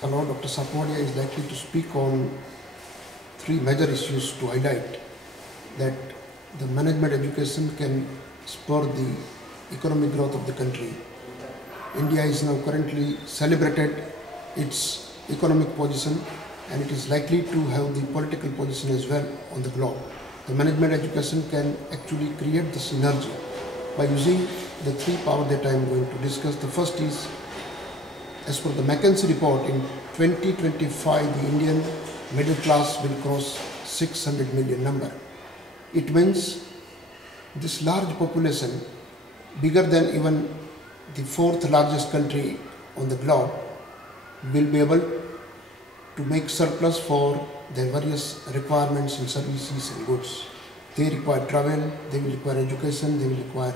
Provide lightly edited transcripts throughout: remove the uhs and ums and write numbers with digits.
Hello, Dr. Sapodia is likely to speak on three major issues to highlight that the management education can spur the economic growth of the country. India is now currently celebrated its economic position and it is likely to have the political position as well on the globe. The management education can actually create the synergy by using the three powers that I am going to discuss. The first is, as per the McKinsey report, in 2025 the Indian middle class will cross 600 million number. It means this large population, bigger than even the fourth largest country on the globe, will be able to make surplus for their various requirements in services and goods. They require travel, they will require education, they will require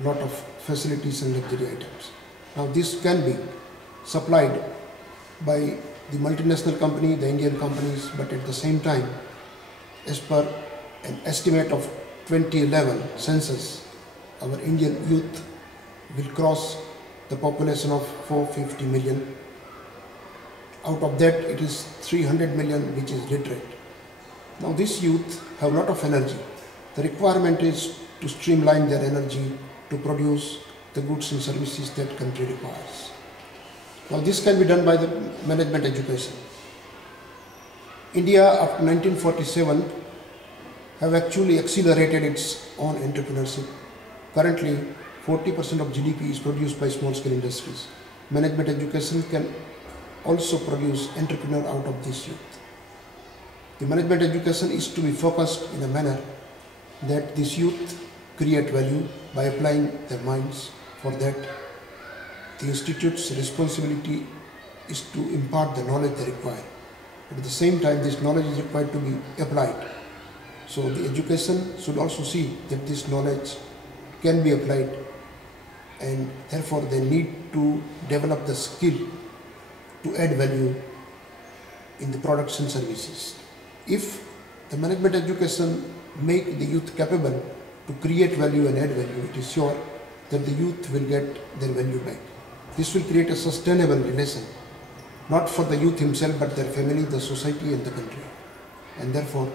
a lot of facilities and luxury items. Now this can be supplied by the multinational company, the Indian companies, but at the same time, as per an estimate of 2011 census, our Indian youth will cross the population of 450 million. Out of that, it is 300 million which is literate. Now this youth have a lot of energy. The requirement is to streamline their energy to produce the goods and services that country requires. Now this can be done by the management education. India after 1947 have actually accelerated its own entrepreneurship. Currently 40% of GDP is produced by small scale industries. Management education can also produce entrepreneur out of this youth. The management education is to be focused in a manner that this youth create value by applying their minds. For that, the institute's responsibility is to impart the knowledge they require. But at the same time, this knowledge is required to be applied. So the education should also see that this knowledge can be applied, and therefore they need to develop the skill to add value in the products and services. If the management education make the youth capable to create value and add value, it is sure that the youth will get their value back. This will create a sustainable relation, not for the youth himself, but their family, the society and the country. And therefore,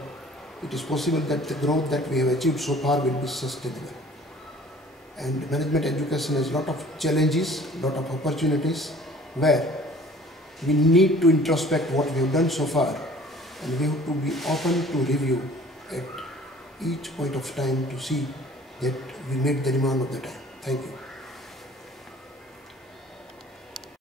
it is possible that the growth that we have achieved so far will be sustainable. And management education has a lot of challenges, a lot of opportunities, where we need to introspect what we have done so far, and we have to be open to review at each point of time to see that we met the demand of the time. Thank you.